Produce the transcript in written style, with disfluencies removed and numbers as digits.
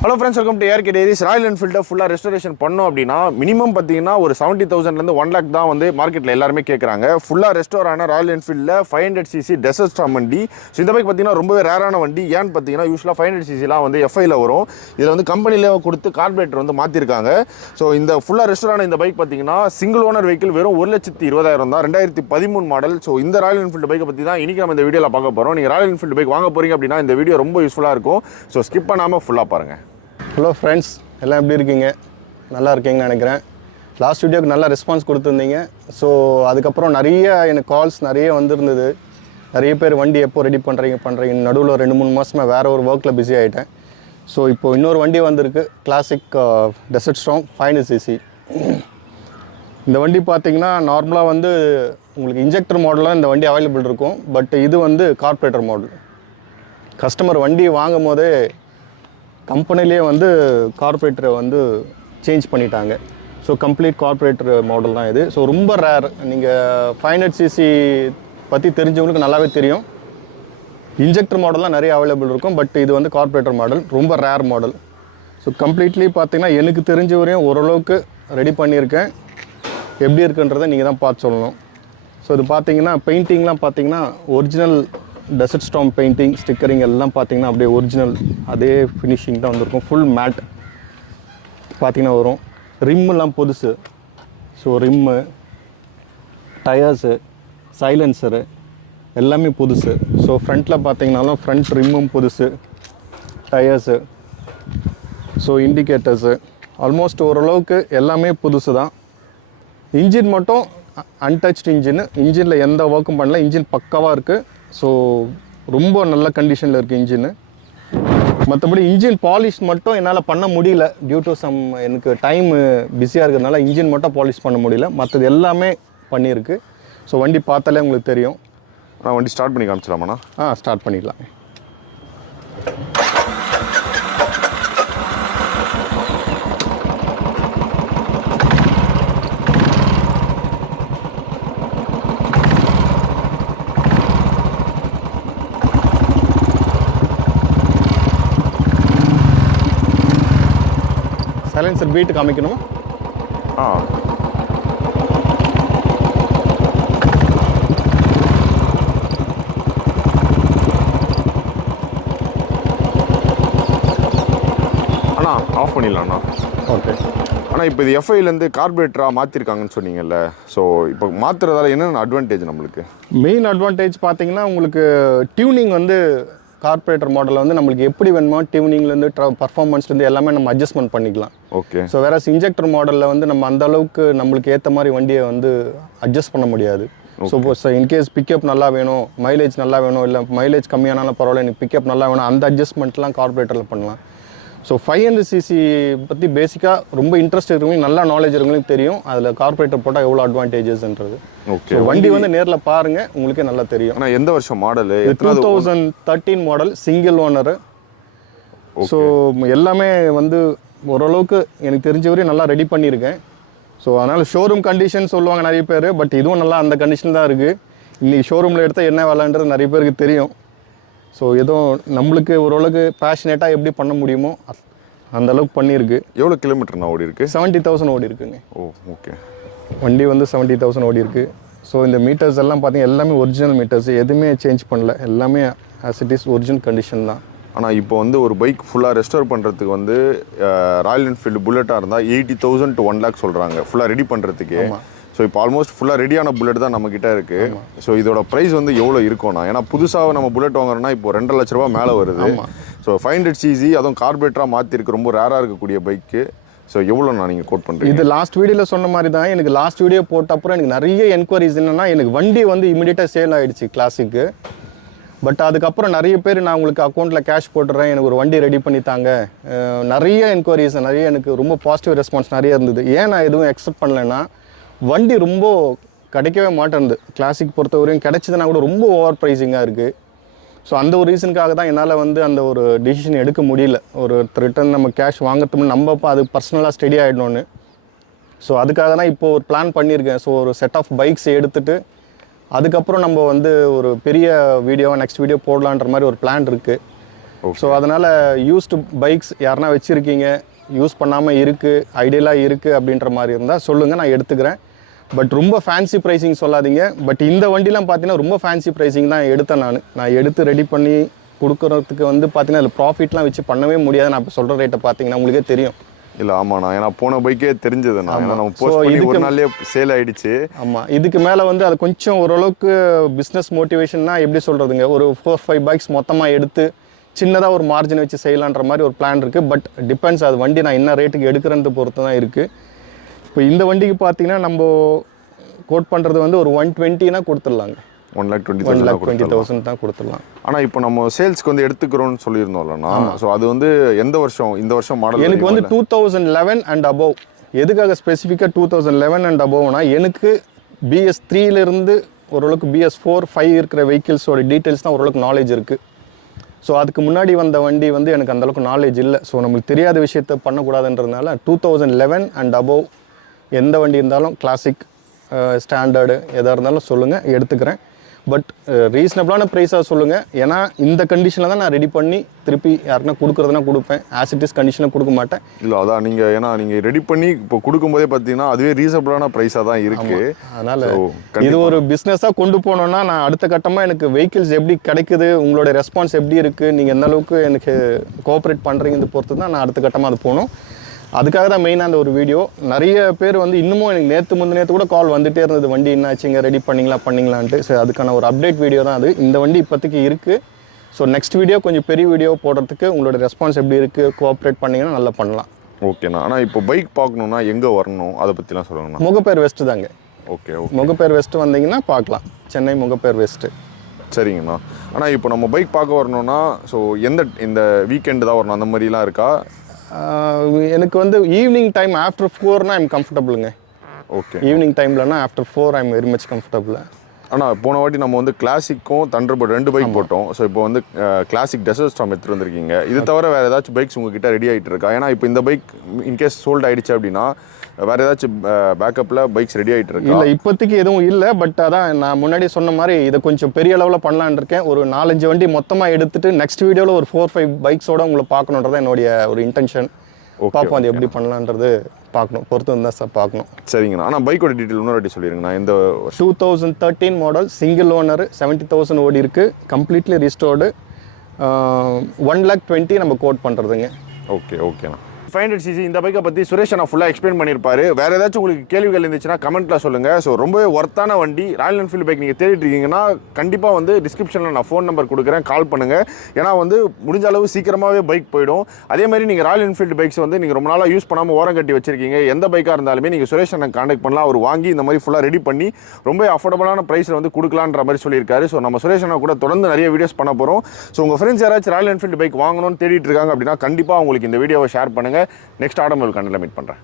Hello friends, welcome to ARK Diaries. Royal Enfield full restoration பண்ணோம் அப்படினா minimum பாத்தீங்கன்னா ஒரு 70000 ல இருந்து 1 lakh தான் வந்து மார்க்கெட்ல எல்லாரும் கேக்குறாங்க. ஃபுல்லா ரெஸ்டோர் ஆன ராயல் என்ஃபீல்ட்ல 500cc டெசர்ட் ஸ்டார்ம் வண்டி. சோ இந்த பைக் பாத்தீங்கன்னா ரொம்பவே ரேரான வண்டி. ஏன் பாத்தீங்கன்னா யூசுவலா 500cc லாம் வந்து FI ல வரும். இதுல வந்து கம்பெனில கொடுத்து கார்பரேட்டர் வந்து மாத்தி இருக்காங்க. சோ இந்த ஃபுல்லா ரெஸ்டோர் ஆன இந்த பைக் பாத்தீங்கன்னா சிங்கிள் ஓனர் வெஹிக்கிள் வெறும் 1,20,000 தான். 2013 மாடல். சோ இந்த ராயல் என்ஃபீல்ட் பைக்கை பத்தி தான் இன்னைக்கு நம்ம இந்த வீடியோல பார்க்க போறோம். நீங்க ராயல் என்ஃபீல்ட் பைக் வாங்க போறீங்க அப்படினா இந்த வீடியோ ரொம்ப யூஸ்ஃபுல்லா இருக்கும். சோ ஸ்கிப் பண்ணாம ஃபுல்லா பாருங்க. ஹலோ ஃப்ரெண்ட்ஸ், எல்லாம் எப்படி இருக்கீங்க? நல்லா இருக்கீங்கன்னு நினைக்கிறேன். லாஸ்ட் வீடியோக்கு நல்லா ரெஸ்பான்ஸ் கொடுத்துருந்தீங்க. ஸோ அதுக்கப்புறம் நிறைய எனக்கு கால்ஸ் நிறைய வந்திருந்தது. நிறைய பேர் வண்டி எப்போ ரெடி பண்ணுறீங்க நடுவில் 2-3 மாதமாக வேறு ஒரு ஒர்க்கில் பிஸி ஆகிட்டேன். ஸோ இப்போது இன்னொரு வண்டி வந்திருக்கு, கிளாசிக் டெசர்ட் ஸ்டார்ம் 500cc. இந்த வண்டி பார்த்திங்கன்னா நார்மலாக வந்து உங்களுக்கு இன்ஜெக்டர் மாடலாக இந்த வண்டி அவைலபிள் இருக்கும். பட் இது வந்து கார்பரேட்டர் மாடல். கஸ்டமர் வண்டி வாங்கும் போதே கம்பெனிலே வந்து கார்பரேட்டரை வந்து சேஞ்ச் பண்ணிட்டாங்க. ஸோ கம்ப்ளீட் கார்பரேட்டர் மாடல் தான் இது. ஸோ ரொம்ப ரேர். நீங்கள் 500cc பற்றி தெரிஞ்சவங்களுக்கு நல்லாவே தெரியும். இன்ஜெக்டர் மாடல்லாம் நிறைய அவைலபிள் இருக்கும். பட் இது வந்து கார்பரேட்டர் மாடல், ரொம்ப ரேர் மாடல். ஸோ கம்ப்ளீட்லி பார்த்திங்கன்னா எனக்கு தெரிஞ்ச வரையும் ஓரளவுக்கு ரெடி பண்ணியிருக்கேன். எப்படி இருக்குன்றதை நீங்கள் தான் பார்த்து சொல்லணும். ஸோ இது பார்த்தீங்கன்னா பெயிண்டிங்லாம் பார்த்தீங்கன்னா original desert storm painting, stickering எல்லாம் பார்த்தீங்கன்னா அப்படியே ஒரிஜினல் அதே ஃபினிஷிங் தான் வந்திருக்கும். ஃபுல் மேட் பார்த்தீங்கன்னா வரும். ரிம்மெல்லாம் புதுசு. ஸோ ரிம்மு, டயர்ஸு, சைலன்சரு எல்லாமே புதுசு. ஸோ ஃப்ரண்ட்டில் பார்த்தீங்கன்னாலும் ஃப்ரண்ட் ரிம்மும் புதுசு, டயர்ஸு, ஸோ இண்டிகேட்டர்ஸு ஆல்மோஸ்ட் ஓரளவுக்கு எல்லாமே புதுசு தான். இன்ஜின் மட்டும் அன்டச்டு இன்ஜினில் எந்த ஒர்க்கும் பண்ணல. இன்ஜின் பக்காவாக இருக்குது. ஸோ ரொம்ப நல்ல கண்டிஷனில் இருக்குது இன்ஜின்னு. மற்றபடி இன்ஜின் பாலிஷ் மட்டும் என்னால் பண்ண முடியல. டியூ டு சம் எனக்கு டைம் பிஸியாக இருக்கிறதுனால இன்ஜின் மட்டும் பாலிஷ் பண்ண முடியல. மற்றது எல்லாமே பண்ணியிருக்கு. ஸோ வண்டி பார்த்தாலே உங்களுக்கு தெரியும். வண்டி ஸ்டார்ட் பண்ணி காமிச்சிடலாமாண்ணா? ஸ்டார்ட் பண்ணிடலாம். சைலன்சர் பீட் காமிக்கணுமா? அண்ணா ஆஃப் பண்ணிடலாண்ணா. ஓகே. ஆனால் இப்போ இது எஃப்ஐலேருந்து கார்பரேட்டராக மாற்றிருக்காங்கன்னு சொன்னீங்கல்ல. ஸோ இப்போ மாற்றுறதால என்னென்ன அட்வான்டேஜ் நம்மளுக்கு? மெயின் அட்வான்டேஜ் பார்த்தீங்கன்னா உங்களுக்கு டியூனிங் வந்து கார்பரேட்டர் மாடலில் வந்து நம்மளுக்கு எப்படி வேணுமோ டியூனிங்லேருந்து பர்ஃபார்மன்ஸ்லேருந்து எல்லாமே நம்ம அட்ஜஸ்ட்மெண்ட் பண்ணிக்கலாம். ஓகே. ஸோ வேற இன்ஜெக்டர் மாடலில் வந்து நம்ம அந்த அளவுக்கு நம்மளுக்கு ஏற்ற மாதிரி வண்டியை வந்து அட்ஜஸ்ட் பண்ண முடியாது. ஸோ இன்கேஸ் பிக்கப் நல்லா வேணும், மைலேஜ் நல்லா வேணும், இல்லை மைலேஜ் கம்மியானாலும் பரவாயில்ல, எனக்கு பிக்கப் நல்லா வேணும், அந்த அட்ஜஸ்ட்மெண்ட்லாம் கார்பரேட்டரில் பண்ணலாம். ஸோ 500cc பற்றி பேசிக்காக ரொம்ப இன்ட்ரெஸ்ட் இருக்கிறவங்க, நல்லா நாலேஜ் இருக்கிறவங்களுக்கு தெரியும் அதில் கார்பரேட்டர் போட்டால் எவ்வளோ அட்வான்டேஜஸ்ன்றது. ஓகே. வண்டி வந்து நேரில் பாருங்கள், உங்களுக்கே நல்லா தெரியும். ஆனால் எந்த வருஷம் model? 2013 model, single owner. So எல்லாமே வந்து ஓரளவுக்கு எனக்கு தெரிஞ்ச வரையும் நல்லா ரெடி பண்ணியிருக்கேன். ஸோ அதனால் ஷோரூம் கண்டிஷன் சொல்லுவாங்க நிறைய பேர். பட் இதுவும் நல்லா அந்த கண்டிஷன் தான் இருக்குது. இன்றைக்கி ஷோரூமில் எடுத்தால் என்ன வேலைன்றது நிறைய பேருக்கு தெரியும். ஸோ எதுவும் நம்மளுக்கு ஓரளவுக்கு பேஷனேட்டாக எப்படி பண்ண முடியுமோ அந்த அளவுக்கு பண்ணியிருக்கு. எவ்வளோ கிலோமீட்டர்னா ஓடி இருக்குது? 70,000 ஓடி இருக்குங்க. ஓ ஓகே. வண்டி வந்து 70,000 ஓடி இருக்குது. ஸோ இந்த மீட்டர்ஸ் எல்லாம் பார்த்தீங்கன்னா எல்லாமே ஒரிஜினல் மீட்டர்ஸ், எதுவுமே சேஞ்ச் பண்ணல, எல்லாமே as it is original condition தான். ஆனால் இப்போ வந்து ஒரு பைக் ஃபுல்லாக ரெஸ்டோர் பண்ணுறதுக்கு வந்து ராயல் என்ஃபீல்டு புல்லட்டாக இருந்தால் 80,000 to 1 lakh சொல்கிறாங்க ஃபுல்லாக ரெடி பண்ணுறதுக்கு. ஸோ இப்போ ஆல்மோஸ்ட் ஃபுல்லாக ரெடியான புல்லட் தான் நம்மக்கிட்ட இருக்குது. ஸோ இதோட ப்ரைஸ் வந்து எவ்வளோ இருக்கும்னா, ஏன்னா புதுசாக நம்ம புல்லட் வாங்குறோம்னா இப்போ 2.5 லட்ச ரூபா மேலே வருது. ஸோ 500cc அதுவும் கார்பரேட்டராக மாற்றிருக்கு, ரொம்ப ரேராக இருக்கக்கூடிய பைக்கு. ஸோ எவ்வளோண்ணா நீங்கள் கோட் பண்ணுறீங்க? இது லாஸ்ட் வீடியோவில் சொன்ன மாதிரி தான். எனக்கு லாஸ்ட் வீடியோ போட்ட அப்புறம் எனக்கு நிறைய என்கொயரிஸ் என்னென்னா, எனக்கு வண்டி வந்து இமீடியட்டாக சேல் ஆகிடுச்சு கிளாசிக்கு. பட் அதுக்கப்புறம் நிறைய பேர் நான் உங்களுக்கு அக்கௌண்ட்டில் கேஷ் போட்டுறேன், எனக்கு ஒரு வண்டி ரெடி பண்ணி தாங்க, நிறைய என்கொயரிஸ், நிறைய எனக்கு ரொம்ப பாசிட்டிவ் ரெஸ்பான்ஸ் நிறைய இருந்தது. ஏன் நான் எதுவும் எக்ஸெப்ட் பண்ணலைன்னா, வண்டி ரொம்ப கிடைக்கவே மாட்டேன்து. கிளாசிக் பொறுத்தவரையும் கிடைச்சதுன்னா கூட ரொம்ப ஓவர் ப்ரைஸிங்காக இருக்குது. ஸோ அந்த ஒரு ரீசனுக்காக தான் என்னால் வந்து அந்த ஒரு டிசிஷன் எடுக்க முடியல. ஒரு ரிட்டர்ன் நம்ம கேஷ் வாங்கிறதுக்கு நம்ம அது பர்சனலாக ஸ்டடி ஆகிடணுன்னு. ஸோ அதுக்காக தான் இப்போது ஒரு பிளான் பண்ணியிருக்கேன். ஸோ ஒரு செட் ஆஃப் பைக்ஸ் எடுத்துகிட்டு அதுக்கப்புறம் நம்ம வந்து ஒரு பெரிய வீடியோ நெக்ஸ்ட் வீடியோ போடலான்ற மாதிரி ஒரு பிளான் இருக்குது. ஸோ அதனால் யூஸ்டு பைக்ஸ் யாருனா வச்சுருக்கீங்க, யூஸ் பண்ணாமல் இருக்குது, ஐடியலாக இருக்குது அப்படின்ற மாதிரி இருந்தால் சொல்லுங்கள், நான் எடுத்துக்கிறேன். பட் ரொம்ப ஃபேன்சி ப்ரைஸிங் சொல்லாதீங்க. பட் இந்த வண்டிலாம் பார்த்தீங்கன்னா ரொம்ப ஃபேன்சி ப்ரைஸிங் தான் எடுத்தேன். நான் எடுத்து ரெடி பண்ணி கொடுக்குறதுக்கு வந்து பார்த்தீங்கன்னா அதில் ப்ராஃபிட்லாம் வச்சு பண்ணவே முடியாது. நான் இப்போ சொல்கிற ரேட்டை பார்த்தீங்கன்னா உங்களுக்கே தெரியும். இல்லை ஆமாண்ணா, ஏன்னா போன பைக்கே தெரிஞ்சதுண்ணா. ஏன்னா நம்ம போஸ்ட் பண்ணி ஒரு நாள்லேயே சேல் ஆகிடுச்சு. ஆமாம், இதுக்கு மேலே வந்து அது கொஞ்சம் ஓரளவுக்கு பிஸ்னஸ் மோட்டிவேஷன்னா எப்படி சொல்கிறதுங்க, ஒரு 4-5 பைக்ஸ் மொத்தமாக எடுத்து சின்னதாக ஒரு மார்ஜின் வச்சு செய்யலான்ற மாதிரி ஒரு பிளான் இருக்குது. பட் டிபெண்ட்ஸ், அது வண்டி நான் என்ன ரேட்டுக்கு எடுக்கிறேன்னு பொறுத்து தான் இருக்குது. இப்போ இந்த வண்டிக்கு பார்த்தீங்கன்னா நம்ம கோட் பண்ணுறது வந்து ஒரு 120னா கொடுத்துடலாங்க. 1,20,000 தான் கொடுத்துடலாம். ஆனால் இப்போ நம்ம சேல்ஸ்க்கு வந்து எடுத்துக்கிறோம்னு சொல்லியிருந்தோம்லண்ணா. ஸோ அது வந்து எந்த வருஷம், இந்த வருஷம் மாடல்? எனக்கு வந்து 2011 அண்ட் அபவ். எதுக்காக ஸ்பெசிஃபிக்காக 2011 அண்ட் அபவ்னா, எனக்கு BS3லேருந்து ஓரளவுக்கு BS4, 5 இருக்கிற வெஹிக்கிள்ஸோட டீட்டெயில்ஸ் தான் ஓரளவுக்கு நாலேஜ் இருக்குது. ஸோ அதுக்கு முன்னாடி வந்த வண்டி வந்து எனக்கு அந்தளவுக்கு நாலேஜ் இல்லை. ஸோ நம்மளுக்கு தெரியாத விஷயத்த பண்ணக்கூடாதுன்றதுனால 2011 அண்ட் அபவ் எந்த வண்டி இருந்தாலும், கிளாசிக், ஸ்டாண்டர்டு எதாக இருந்தாலும் சொல்லுங்கள், எடுத்துக்கிறேன். பட் ரீசனபிளான ப்ரைஸாக சொல்லுங்கள். ஏன்னா இந்த கண்டிஷனில் தான் நான் ரெடி பண்ணி திருப்பி யாருன்னா கொடுக்குறதுனா கொடுப்பேன். ஆசிட்டிஸ் கண்டிஷனில் கொடுக்க மாட்டேன். இல்லை அதான் நீங்கள், ஏன்னா நீங்கள் ரெடி பண்ணி இப்போ கொடுக்கும்போதே பார்த்தீங்கன்னா அதுவே ரீசனபிளான ப்ரைஸாக தான் இருக்குது. அதனால் இது ஒரு பிஸ்னஸாக கொண்டு போனோன்னா, நான் அடுத்த கட்டமாக எனக்கு வெஹிக்கிள்ஸ் எப்படி கிடைக்குது, உங்களோட ரெஸ்பான்ஸ் எப்படி இருக்குது, நீங்கள் எந்த அளவுக்கு எனக்கு கோஆப்ரேட் பண்ணுறீங்கிறது பொறுத்து தான் நான் அடுத்த கட்டமாக அது போகணும். அதுக்காக தான் மெயினாக அந்த ஒரு வீடியோ. நிறைய பேர் வந்து இன்னமும் எனக்கு நேற்று கூட கால் வந்துகிட்டே இருந்தது, வண்டி என்னாச்சுங்க, ரெடி பண்ணிங்களான்ட்டு. ஸோ அதுக்கான ஒரு அப்டேட் வீடியோ தான் அது. இந்த வண்டி இப்போதைக்கு இருக்குது. ஸோ நெக்ஸ்ட் வீடியோ கொஞ்சம் பெரிய வீடியோ போடுறதுக்கு உங்களோட ரெஸ்பான்ஸ் எப்படி இருக்குது, கோஆப்ரேட் பண்ணிங்கன்னா நல்லா பண்ணலாம். ஓகேண்ணா. ஆனால் இப்போ பைக் பார்க்கணுன்னா எங்கே வரணும், அதை பற்றிலாம் சொல்லுங்கண்ணா. முகப்பேர் வெஸ்ட்டு தாங்க. ஓகே. முகப்பேர் வெஸ்ட்டு வந்தீங்கன்னா பார்க்கலாம். சென்னை முகப்பேர் வெஸ்ட்டு. சரிங்கண்ணா. ஆனால் இப்போ நம்ம பைக் பார்க்க வரணுன்னா ஸோ இந்த வீக்கெண்டு தான் வரணும், அந்த மாதிரிலாம் இருக்கா? எனக்கு வந்து ஈவினிங் டைம் ஆஃப்டர் 4னா ஐம் கம்ஃபர்டபுளுங்க. ஓகே. ஈவினிங் டைம்லனா after 4 I'm very much comfortable. ஆனால் போன வாட்டி நம்ம வந்து கிளாசிக்கும் தண்டர்பர்ட் 2 பைக் போட்டோம். ஸோ இப்போ வந்து கிளாசிக் டெசர்ட் ஸ்டார்ம் எடுத்துகிட்டு வந்திருக்கீங்க. இது தவிர வேறு ஏதாச்சும் பைக்ஸ் உங்ககிட்ட ரெடி ஆகிட்டு இருக்கா? ஏன்னா இப்போ இந்த பைக் இன்கேஸ் சோல்ட் ஆகிடுச்சு அப்படின்னா வேறு ஏதாச்சும் பேக்கப்பில் பைக்ஸ் ரெடி ஆகிட்டு இருக்கு? இல்லை, இப்போதைக்கு எதுவும் இல்லை. பட் அதான் நான் முன்னாடி சொன்ன மாதிரி இதை கொஞ்சம் பெரிய அளவில் பண்ணலான்னு இருக்கேன். ஒரு 4-5 வண்டி மொத்தமாக எடுத்துகிட்டு நெக்ஸ்ட் வீடியோவில் ஒரு 4-5 பைக்ஸோட உங்களை பார்க்கணுன்றது என்னுடைய ஒரு இன்டென்ஷன். பார்ப்போம் அது எப்படி பண்ணலான்றது பார்க்கணும், பொறுத்து இருந்தால் சார் பார்க்கணும். சரிங்கண்ணா. ஆனால் பைக்கோட டீட்டெயில் இன்னொரு வாட்டி சொல்லிடுங்கண்ணா. இந்த 2013 மாடல், சிங்கிள் ஓனர், 70,000 ஓடி இருக்குது, கம்ப்ளீட்லி ரிஸ்டோர்டு, 1,20,000 நம்ம கோட் பண்ணுறதுங்க. ஓகேண்ணா. 500cc இந்த பைக்கை பற்றி சுரேஷ் நான் ஃபுல்லாக எக்ஸ்பிளைன் பண்ணியிருப்பாரு. வேறு ஏதாச்சும் உங்களுக்கு கேள்விகள் இருந்துச்சுன்னா கமெண்ட்டில் சொல்லுங்கள். ஸோ ரொம்பவே ஒர்த்தான வண்டி ராயல் என்ஃபீல்டு பைக் நீங்கள் தேடிட்டு இருக்கீங்கன்னா கண்டிப்பாக வந்து டிஸ்கிரிப்ஷனில் நான் ஃபோன் நம்பர் கொடுக்குறேன், கால் பண்ணுங்கள். ஏன்னா வந்து முடிஞ்ச அளவு சீக்கிரமாகவே பைக் போயிடும். அதே மாதிரி நீங்கள் ராயல் என்ஃபீல்டு பைக்ஸ் வந்து நீங்கள் ரொம்ப நாளாக யூஸ் பண்ணாமல் ஓரம் கட்டி வச்சிருக்கீங்க, எந்த பைக்காக இருந்தாலுமே நீங்கள் சுரேஷ் நான் கான்டாக்ட் பண்ணலாம். அவர் வாங்கி இந்த மாதிரி ஃபுல்லாக ரெடி பண்ணி ரொம்ப அஃபோர்டபுளான ப்ரைஸில் வந்து கொடுக்கலான்ற மாதிரி சொல்லியிருக்காரு. ஸோ நம்ம சுரேஷ் கூட தொடர்ந்து நிறைய வீடியோஸ் பண்ண போகிறோம். ஸோ உங்கள் ஃப்ரெண்ட்ஸ் யாராச்சும் ராயல் என்ஃபீல்டு பைக் வாங்கணும்னு தேடிட்டு இருக்காங்க அப்படின்னா கண்டிப்பாக உங்களுக்கு இந்த வீடியோவை ஷேர் பண்ணுங்கள். நெக்ஸ்ட் ஆடோமொபைல் கண்டென்ட்ல மீட் பண்ணுறேன்.